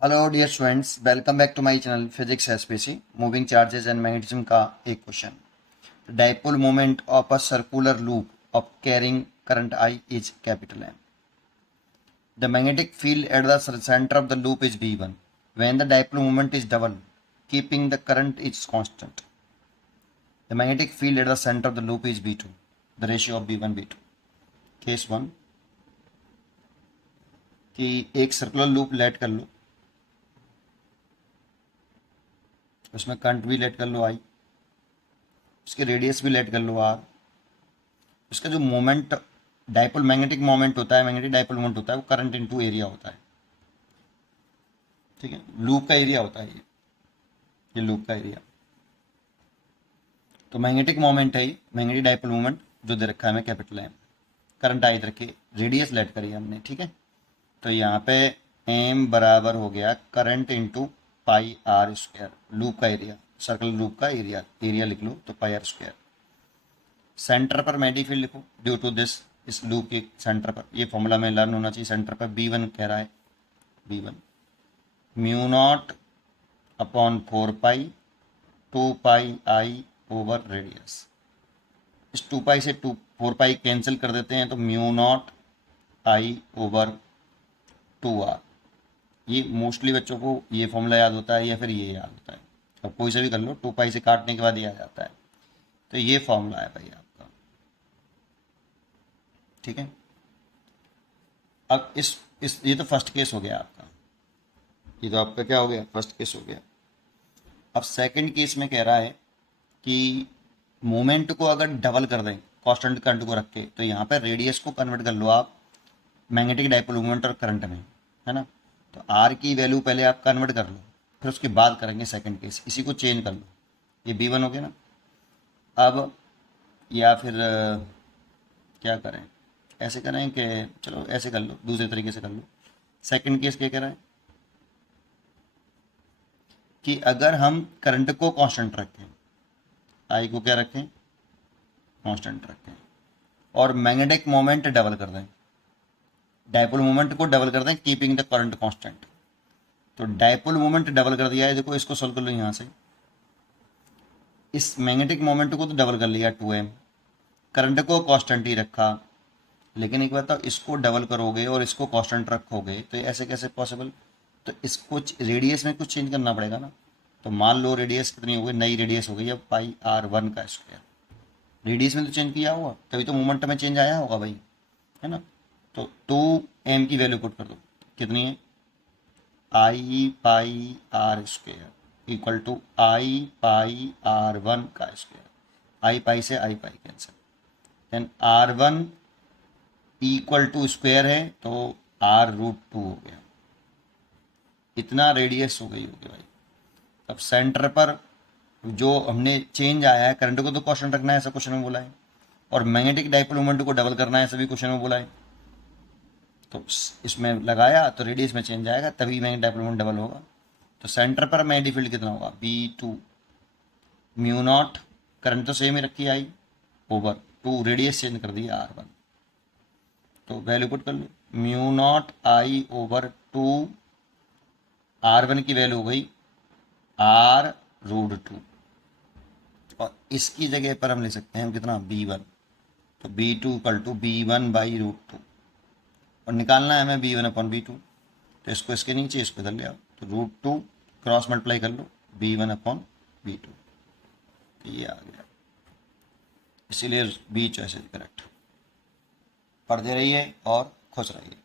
Hello dear students, welcome back to my channel physics SPC. Moving charges and magnetism का एक क्वेश्चन। Dipole moment of a circular loop of carrying current I is capital M. The magnetic field at the centre of the loop is V1 when the dipole moment is double keeping the current is constant. The magnetic field at the centre of the loop is V2, the ratio of V1 V2। Case 1 कि एक circular loop late कर लो, उसमें current भी late कर लो आई, उसके radius भी late कर लो are. उसका जो मोमेंट डाइपोल मैग्नेटिक मोमेंट होता है, मैग्नेटिक डाइपोल मोमेंट होता है, वो करंट इनटू एरिया होता है। ठीक है, लूप का एरिया होता है ये लूप का एरिया। तो मैग्नेटिक मोमेंट है, मैग्नेटिक डाइपोल मोमेंट जो दे रखा है हमें कैपिटल एम। करंट आई रखे, रेडियस लेट करी हमने। ठीक है, तो यहाँ पे एम बराबर हो गया current into pi are square, loop का एरिया, सर्कल लूप का एरिया, एरिया लिख लो तो पाई आर स्क्वायर। सेंटर पर मैग्नेटिक फील्ड लिखो ड्यू टू दिस, इस लूप के सेंटर पर, ये फॉर्मूला में लर्न होना चाहिए। सेंटर पर B1 कह रहा है, B1 म्यू नॉट अपॉन 4 पाई 2 पाई आई ओवर रेडियस। इस 2 पाई से 4 पाई कैंसिल कर देते हैं तो mu naught I over 2 R. ये मोस्टली बच्चों को ये फॉर्मूला याद होता है या फिर ये याद होता है, अब कोई से भी कर लो, 2 पाई से काटने के बाद ये आ जाता है। तो ये फॉर्मूला है भाई आपका। ठीक है, अब इस ये तो फर्स्ट केस हो गया आपका, ये तो आपका क्या हो गया, फर्स्ट केस हो गया। अब सेकंड केस में कह रहा है कि मोमेंट को अगर डबल कर दें कांस्टेंट करंट को रख के, तो यहाँ पर रेडियस को कन्वर्ट कर लो आप मैग्नेटिक डाइपोल मोमेंट और करंट में, है ना। तो आर की वैल्यू पहले आप कन्वर्ट कर लो, फिर उसके बाद करेंगे सेकंड केस, इसी को चेंज कर लो। ये B1 हो गया ना। अब या फिर क्या करें, ऐसे करें कि चलो ऐसे कर लो, दूसरे तरीके से कर लो। सेकंड केस क्या कह रहा है कि अगर हम करंट को कांस्टेंट रखें, आई को क्या रखें, कांस्टेंट रखें, और मैग्नेटिक मोमेंट डबल कर दें, डाइपोल मोमेंट को डबल कर दें कीपिंग द करंट कांस्टेंट। तो डाइपोल मोमेंट डबल कर दिया है, देखो इसको सोल्व कर लो यहाँ से। इस मैग्नेटिक मोमेंट को तो डबल कर लिया 2m, करंट को कांस्टेंट ही रखा, लेकिन एक बात तो इसको डबल करोगे और इसको कांस्टेंट रखोगे तो ऐसे कैसे पॉसिबल। तो इसको रेडियस में कुछ चेंज करना पड़ेगा ना। तो मान लो रेडियस कितनी हो गई, नई रेडियस हो गई अब पाई R1 का स्क्वायर। रेडियस में तो चेंज किया होगा तभी तो मोमेंट में चेंज आया होगा भाई, है ना। तो 2m की वैल्यू पुट कर दो, कितनी है, I pi are square equal to I pi R1 का स्क्वायर। आई पाई से I pi cancel, then R1 equal to square है तो R√2 हो गया। इतना रेडियस हो गई होगी भाई। अब सेंटर पर जो हमने चेंज आया है, करंट को तो कांस्टेंट रखना है ऐसा क्वेश्चन में बोला है, और मैग्नेटिक डाइपोल मोमेंट को डबल करना है ऐसा भी क्वेश्चन में बोला है। तो इसमें लगाया तो रेडियस में चेंज आएगा तभी मैग्नेटिक डाइपोल मोमेंट डबल होगा। तो सेंटर पर मैग्नेटिक फील्ड कितना होगा, B2 म्यू नॉट, करंट तो सेम ही रखी आई, ओवर 2 रेडियस चेंज कर दिया R1। तो वैल्यू पुट कर लो, mu naught I over 2, R1 की वैल्यू हो गई R√2, और इसकी जगह पर हम ले सकते हैं कितना, B1। तो B2 इक्वल टू B1/√2, और निकालना है हमें B1/B2। तो इसको इसके नीचे इसको इधर ले आओ, तो √2 क्रॉस मल्टीप्लाई कर लो B1/B2, तो ये आ गया। इसीलिए बी चॉइस इज करेक्ट। पढ़ते रहिए और खुश रहिए।